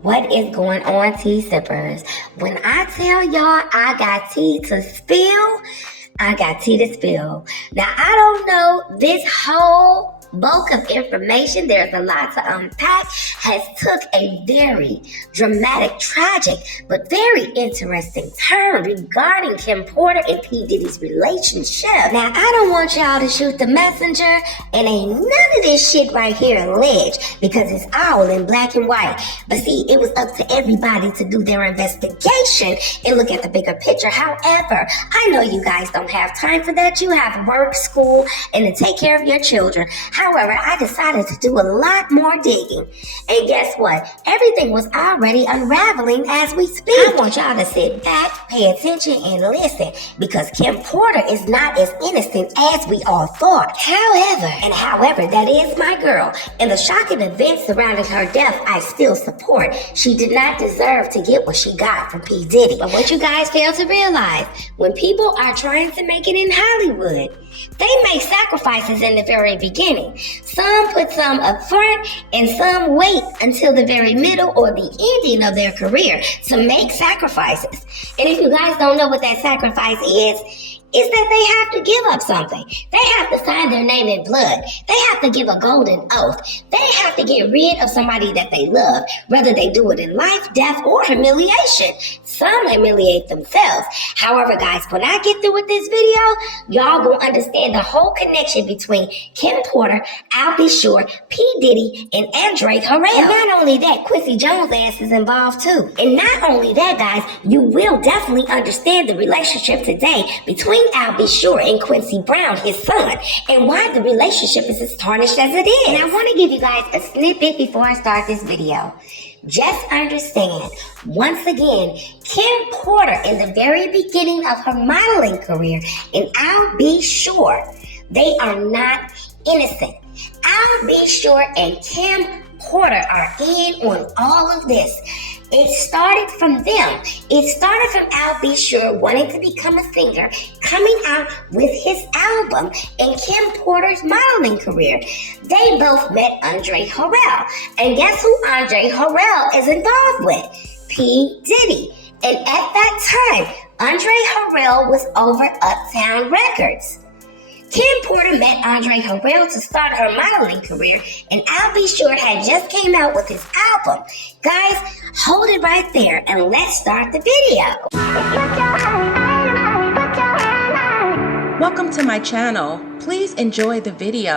What is going on, tea sippers? When I tell y'all I got tea to spill, I got tea to spill. Now, I don't know this whole bulk of information, there's a lot to unpack, has took a very dramatic, tragic, but very interesting turn regarding Kim Porter and P Diddy's relationship. Now, I don't want y'all to shoot the messenger, and ain't none of this shit right here alleged, because it's all in black and white. But see, it was up to everybody to do their investigation and look at the bigger picture. However, I know you guys don't have time for that. You have work, school, and to take care of your children. However, I decided to do a lot more digging. And guess what? Everything was already unraveling as we speak. I want y'all to sit back, pay attention, and listen, because Kim Porter is not as innocent as we all thought. However, that is my girl. And the shocking events surrounding her death, I still support. She did not deserve to get what she got from P Diddy. But what you guys fail to realize, when people are trying to make it in Hollywood, they make sacrifices in the very beginning. Some put some up front and some wait until the very middle or the ending of their career to make sacrifices. And if you guys don't know what that sacrifice is that they have to give up something. They have to sign their name in blood. They have to give a golden oath. They have to get rid of somebody that they love, whether they do it in life, death, or humiliation. Some humiliate themselves. However, guys, when I get through with this video, y'all will understand the whole connection between Kim Porter, I'll Be Sure, P Diddy, and Andre Harrell. And not only that, Quincy Jones' ass is involved too. And not only that, guys, you will definitely understand the relationship today between I'll Be Sure and Quincy Brown, his son, and why the relationship is as tarnished as it is. And I want to give you guys a snippet before I start this video. Just understand, once again, Kim Porter, in the very beginning of her modeling career, and I'll Be Sure, they are not innocent. I'll Be Sure and Kim Porter are in on all of this. It started from them. It started from I'll Be Sure wanting to become a singer, coming out with his album, and Kim Porter's modeling career. They both met Andre Harrell. And guess who Andre Harrell is involved with? P Diddy. And at that time, Andre Harrell was over Uptown Records. Kim Porter met Andre Harrell to start her modeling career, and I'll Be Sure had just came out with his album. Guys, hold it right there and let's start the video. Welcome to my channel. Please enjoy the video.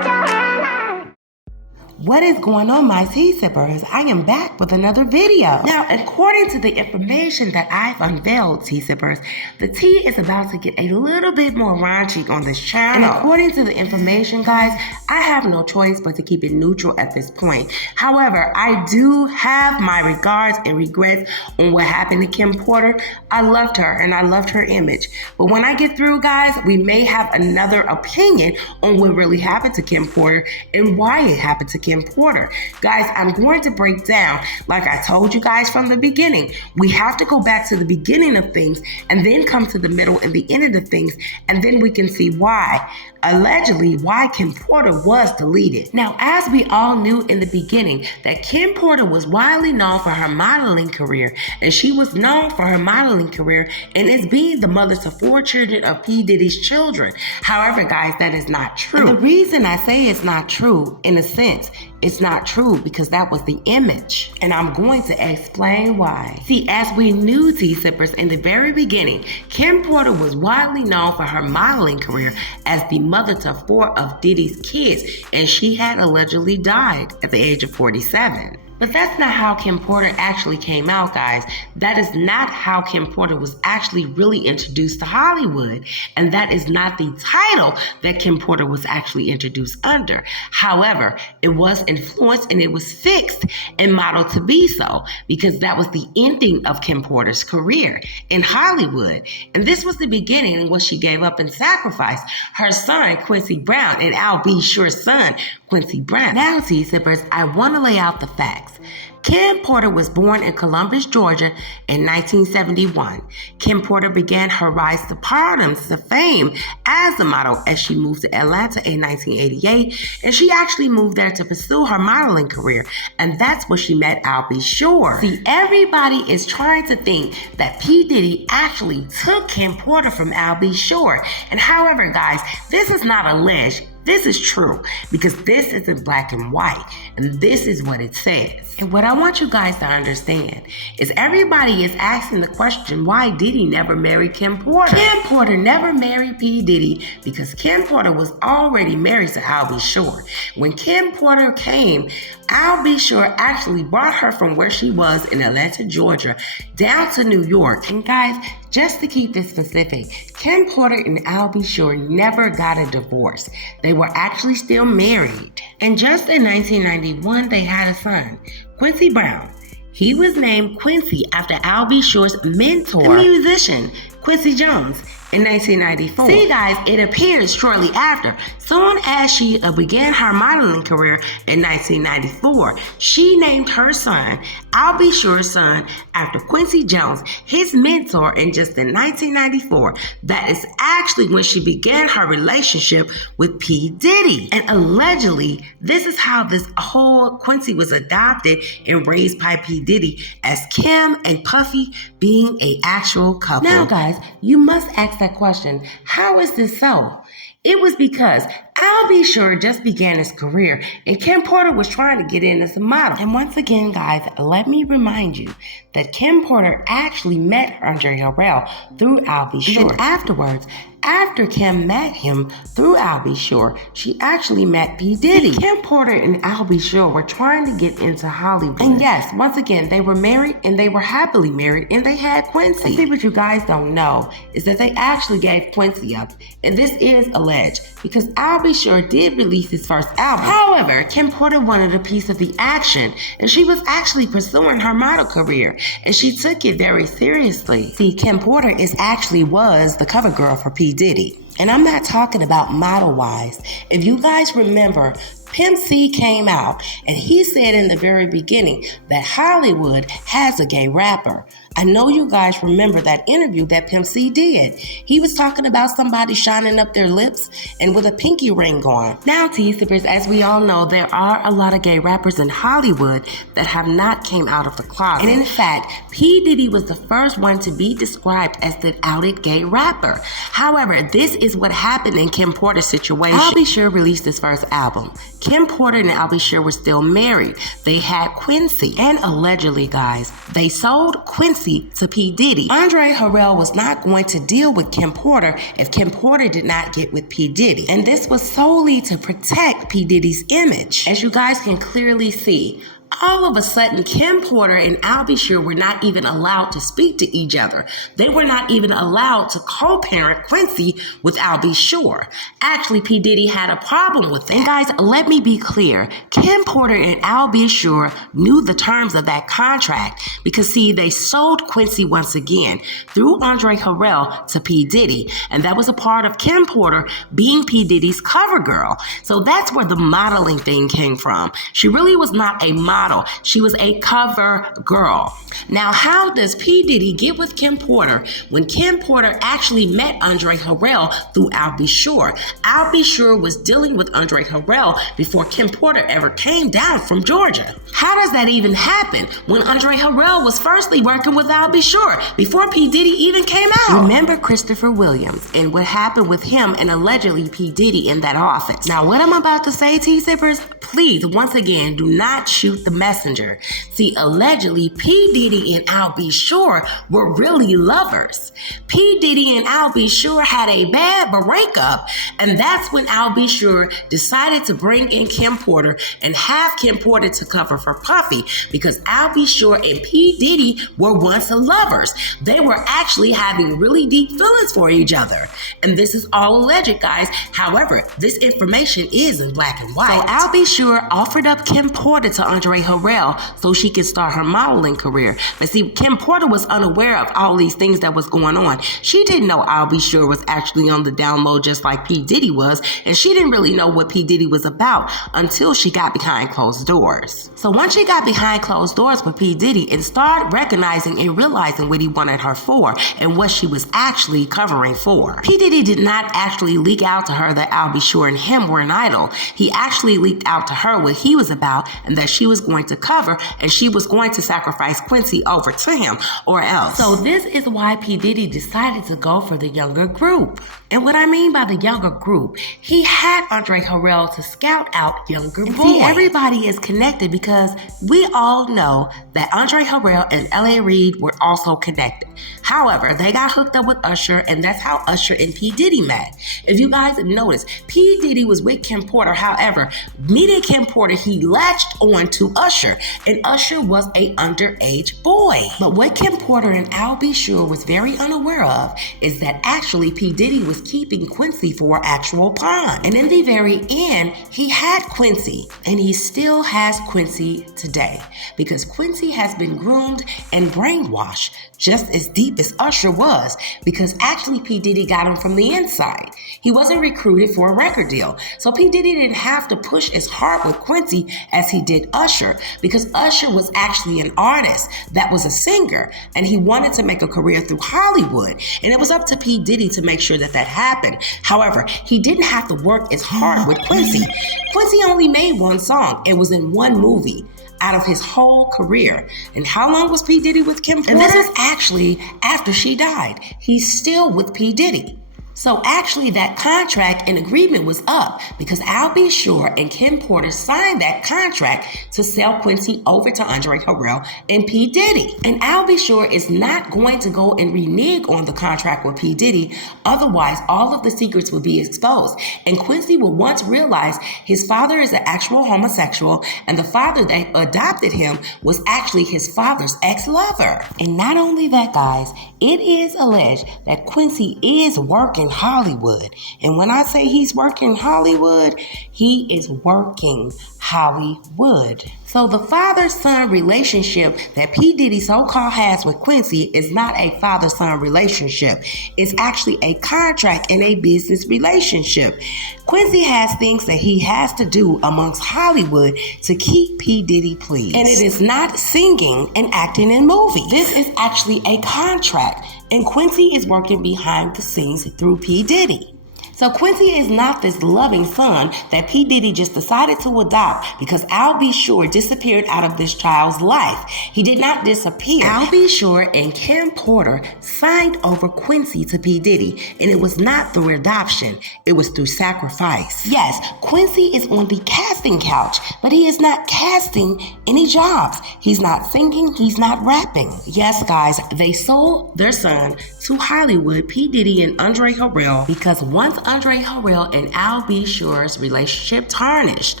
What is going on, my tea sippers? I am back with another video. Now, according to the information that I've unveiled, tea sippers, the tea is about to get a little bit more raunchy on this channel. And according to the information, guys, I have no choice but to keep it neutral at this point. However, I do have my regards and regrets on what happened to Kim Porter. I loved her and I loved her image. But when I get through, guys, we may have another opinion on what really happened to Kim Porter and why it happened to Kim Porter. Guys, I'm going to break down, like I told you guys from the beginning, we have to go back to the beginning of things and then come to the middle and the end of the things, and then we can see why, allegedly, why Kim Porter was deleted. Now, as we all knew in the beginning, that Kim Porter was widely known for her modeling career, and she was known for her modeling career and as being the mother to 4 children of P Diddy's children. However, guys, that is not true. And the reason I say it's not true, in a sense, it's not true because that was the image. And I'm going to explain why. See, as we knew, tea sippers, in the very beginning, Kim Porter was widely known for her modeling career as the mother to 4 of Diddy's kids, and she had allegedly died at the age of 47. But that's not how Kim Porter actually came out, guys. That is not how Kim Porter was actually really introduced to Hollywood. And that is not the title that Kim Porter was actually introduced under. However, it was influenced and it was fixed and modeled to be so, because that was the ending of Kim Porter's career in Hollywood. And this was the beginning in what she gave up and sacrificed her son, Quincy Brown, and I'll Be Sure's son, Quincy Brown. Now, T-Sippers, I want to lay out the facts. Kim Porter was born in Columbus, Georgia in 1971. Kim Porter began her rise to fame as a model as she moved to Atlanta in 1988, and she actually moved there to pursue her modeling career, and that's where she met I'll Be Sure. See, everybody is trying to think that P Diddy actually took Kim Porter from I'll Be Sure, and however, guys, this is not alleged. This is true because this is in black and white, and this is what it says. And what I want you guys to understand is everybody is asking the question, why Diddy never married Kim Porter? Kim Porter never married P. Diddy because Kim Porter was already married to I'll Be Sure. When Kim Porter came, I'll Be Sure actually brought her from where she was in Atlanta, Georgia, down to New York. And guys, just to keep this specific, Kim Porter and I'll Be Sure never got a divorce. They were actually still married. And just in 1991, they had a son, Quincy Brown. He was named Quincy after I'll Be Sure's mentor, the musician Quincy Jones, in 1994. See, guys, it appears shortly after, soon as she began her modeling career in 1994, she named her son, I'll Be Sure's son, after Quincy Jones, his mentor, and just in 1994, that is actually when she began her relationship with P. Diddy. And allegedly, this is how this whole Quincy was adopted and raised by P. Diddy, as Kim and Puffy being an actual couple. Now, guys, you must ask that question, how is this so? It was because I'll Be Sure just began his career and Kim Porter was trying to get in as a model. And once again, guys, let me remind you that Kim Porter actually met Andre Harrell through I'll Be Sure. And afterwards, after Kim met him through I'll Be Sure, she actually met P. Diddy. Kim Porter and I'll Be Sure were trying to get into Hollywood. And yes, once again, they were married and they were happily married and they had Quincy. And see, what you guys don't know is that they actually gave Quincy up. And this is alleged because I'll Be Sure did release his first album. However, Kim Porter wanted a piece of the action and she was actually pursuing her model career and she took it very seriously. See, Kim Porter was the cover girl for P. Diddy. And I'm not talking about model-wise. If you guys remember, Pimp C came out and he said in the very beginning that Hollywood has a gay rapper. I know you guys remember that interview that Pimp C did. He was talking about somebody shining up their lips and with a pinky ring on. Now, T-Sippers, as we all know, there are a lot of gay rappers in Hollywood that have not came out of the closet. And in fact, P. Diddy was the first one to be described as the outed gay rapper. However, this is what happened in Kim Porter's situation. I'll Be Sure released his first album. Kim Porter and I'll Be Sure were still married. They had Quincy. And allegedly, guys, they sold Quincy to P. Diddy. Andre Harrell was not going to deal with Kim Porter if Kim Porter did not get with P. Diddy. And this was solely to protect P. Diddy's image. As you guys can clearly see, all of a sudden, Kim Porter and I'll Be Sure were not even allowed to speak to each other. They were not even allowed to co-parent Quincy with I'll Be Sure. Actually, P. Diddy had a problem with that. And guys, let me be clear. Kim Porter and I'll Be Sure knew the terms of that contract because, see, they sold Quincy once again through Andre Harrell to P. Diddy. And that was a part of Kim Porter being P. Diddy's cover girl. So that's where the modeling thing came from. She really was not a model. She was a cover girl. Now, how does P. Diddy get with Kim Porter when Kim Porter actually met Andre Harrell through I'll Be Sure? I'll Be Sure was dealing with Andre Harrell before Kim Porter ever came down from Georgia. How does that even happen when Andre Harrell was firstly working with I'll Be Sure before P. Diddy even came out? Remember Christopher Williams and what happened with him and allegedly P. Diddy in that office. Now, what I'm about to say, T-Sippers, please, once again, do not shoot the messenger. See, allegedly, P. Diddy and I'll Be Sure were really lovers. P. Diddy and I'll Be Sure had a bad breakup, and that's when I'll Be Sure decided to bring in Kim Porter and have Kim Porter to cover for Puffy because I'll Be Sure and P. Diddy were once lovers. They were actually having really deep feelings for each other. And this is all alleged, guys. However, this information is in black and white. So I'll Be Sure offered up Kim Porter to Andre Harrell so she could start her modeling career. But see, Kim Porter was unaware of all these things that was going on. She didn't know I'll Be Sure was actually on the down low just like P Diddy was, and she didn't really know what P Diddy was about until she got behind closed doors. So once she got behind closed doors with P Diddy and started recognizing and realizing what he wanted her for and what she was actually covering for. P Diddy did not actually leak out to her that I'll Be Sure and him were an idol. He actually leaked out to her what he was about and that she was going to cover, and she was going to sacrifice Quincy over to him or else. So this is why P Diddy decided to go for the younger group. And what I mean by the younger group, he had Andre Harrell to scout out younger boys. See, everybody is connected because we all know that Andre Harrell and L.A. Reid were also connected. However, they got hooked up with Usher, and that's how Usher and P Diddy met. If you guys notice, P Diddy was with Kim Porter. However, meeting Kim Porter, he latched on to Usher, and Usher was an underage boy. But what Kim Porter and I'll Be Sure was very unaware of is that actually P Diddy was keeping Quincy for actual pawn. And in the very end, he had Quincy, and he still has Quincy today because Quincy has been groomed and brainwashed just as deep as Usher was, because actually P Diddy got him from the inside. He wasn't recruited for a record deal. So P Diddy didn't have to push as hard with Quincy as he did Usher, because Usher was actually an artist that was a singer, and he wanted to make a career through Hollywood. And it was up to P Diddy to make sure that that happened. However, he didn't have to work as hard with Quincy. Quincy only made one song. It was in one movie out of his whole career. And how long was P Diddy with Kim Porter? And this is actually after she died. He's still with P Diddy. So actually that contract and agreement was up because I'll Be Sure and Kim Porter signed that contract to sell Quincy over to Andre Harrell and P Diddy. And I'll Be Sure is not going to go and renege on the contract with P Diddy. Otherwise, all of the secrets would be exposed. And Quincy will once realize his father is an actual homosexual, and the father that adopted him was actually his father's ex-lover. And not only that, guys, it is alleged that Quincy is working Hollywood. And when I say he's working Hollywood, he is working Hollywood. So the father-son relationship that P Diddy so-called has with Quincy is not a father-son relationship. It's actually a contract and a business relationship. Quincy has things that he has to do amongst Hollywood to keep P Diddy pleased. And it is not singing and acting in movies. This is actually a contract. And Quincy is working behind the scenes through P Diddy. So Quincy is not this loving son that P Diddy just decided to adopt because I'll Be Sure disappeared out of this child's life. He did not disappear. I'll Be Sure and Kim Porter signed over Quincy to P Diddy, and it was not through adoption. It was through sacrifice. Yes, Quincy is on the casting couch, but he is not casting any jobs. He's not singing. He's not rapping. Yes, guys, they sold their son to Hollywood, P Diddy and Andre Harrell, because once Andre Harrell and I'll Be Sure's relationship tarnished,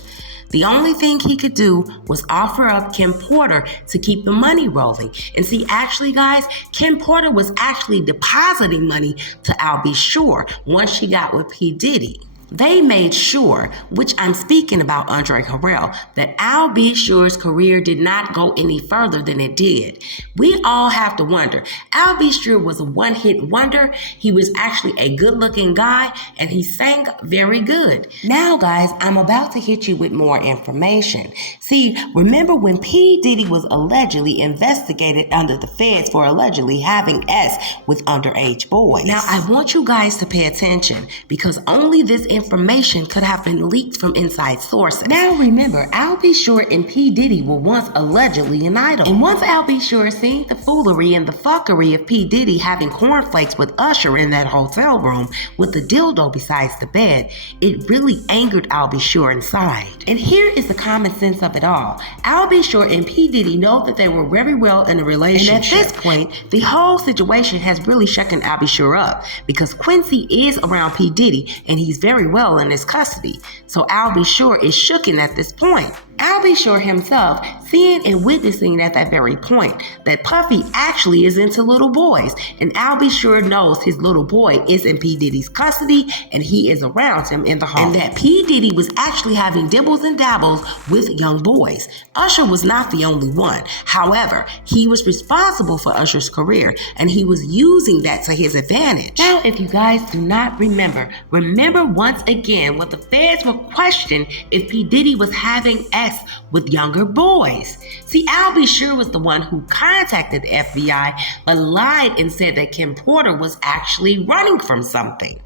the only thing he could do was offer up Kim Porter to keep the money rolling. And see, actually, guys, Kim Porter was actually depositing money to I'll Be Sure once she got with P Diddy. They made sure, which I'm speaking about Andre Harrell, that I'll Be Sure's career did not go any further than it did. We all have to wonder. I'll Be Sure was a one-hit wonder. He was actually a good-looking guy, and he sang very good. Now, guys, I'm about to hit you with more information. See, remember when P Diddy was allegedly investigated under the feds for allegedly having sex with underage boys? Now, I want you guys to pay attention because only this information could have been leaked from inside sources. Now remember, I'll Be Sure and P Diddy were once allegedly an idol. And once I'll Be Sure seen the foolery and the fuckery of P Diddy having cornflakes with Usher in that hotel room with the dildo besides the bed, it really angered I'll Be Sure inside. And here is the common sense of it all. I'll Be Sure and P Diddy know that they were very well in a relationship. And at this point, the whole situation has really shaken I'll Be Sure up because Quincy is around P Diddy and he's very well in his custody. So I'll Be Sure is shooken at this point. I'll Be Sure himself seeing and witnessing at that very point that Puffy actually is into little boys, and Al B. Sure knows his little boy is in P. Diddy's custody and he is around him in the home, and that P. Diddy was actually having dibbles and dabbles with young boys. Usher was not the only one. However, he was responsible for Usher's career, and he was using that to his advantage. Now, if you guys do not remember once again what the feds were questioning if P. Diddy was having sex with younger boys. See, Al B. Sure was the one who contacted the FBI, but lied and said that Kim Porter was actually running from something.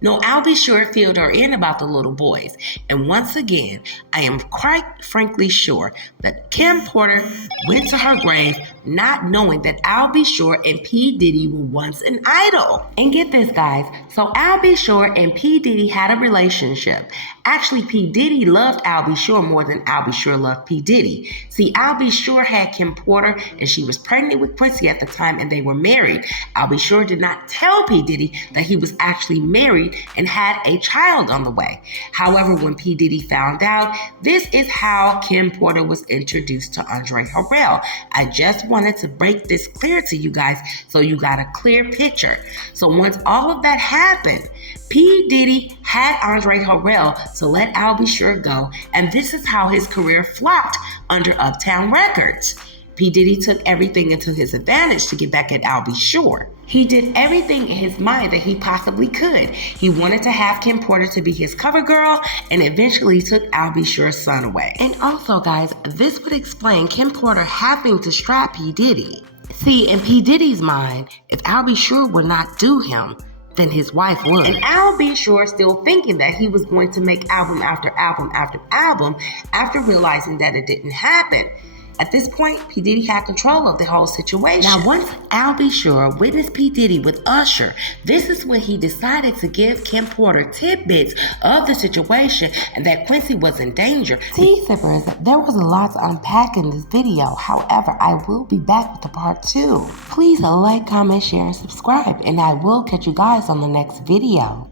No, Al B. Sure filled her in about the little boys. And once again, I am quite frankly sure that Kim Porter went to her grave not knowing that Al B. Sure and P. Diddy were once an idol. And get this, guys. So Al B. Sure and P. Diddy had a relationship. Actually, P. Diddy loved Al B. Sure more than Al B. Sure loved P. Diddy. See, Al B. Sure had Kim Porter, and she was pregnant with Quincy at the time, and they were married. Al B. Sure did not tell P. Diddy that he was actually married and had a child on the way. However, when P. Diddy found out, this is how Kim Porter was introduced to Andre Harrell. I just wanted to break this clear to you guys so you got a clear picture. So once all of that happened, P. Diddy had Andre Harrell to let Al B. Sure go, and this is how his career flopped under Uptown Records. P. Diddy took everything into his advantage to get back at Al B. Sure. He did everything in his mind that he possibly could. He wanted to have Kim Porter to be his cover girl, and eventually took Al B. Sure's son away. And also, guys, this would explain Kim Porter having to strap P. Diddy. See, in P. Diddy's mind, if Al B. Sure would not do him, then his wife would. And Al B. Sure still thinking that he was going to make album after album after album after realizing that it didn't happen. At this point, P. Diddy had control of the whole situation. Now, once Al B. Sure witnessed P. Diddy with Usher, this is when he decided to give Kim Porter tidbits of the situation and that Quincy was in danger. See, sippers, there was a lot to unpack in this video. However, I will be back with the part 2. Please like, comment, share, and subscribe, and I will catch you guys on the next video.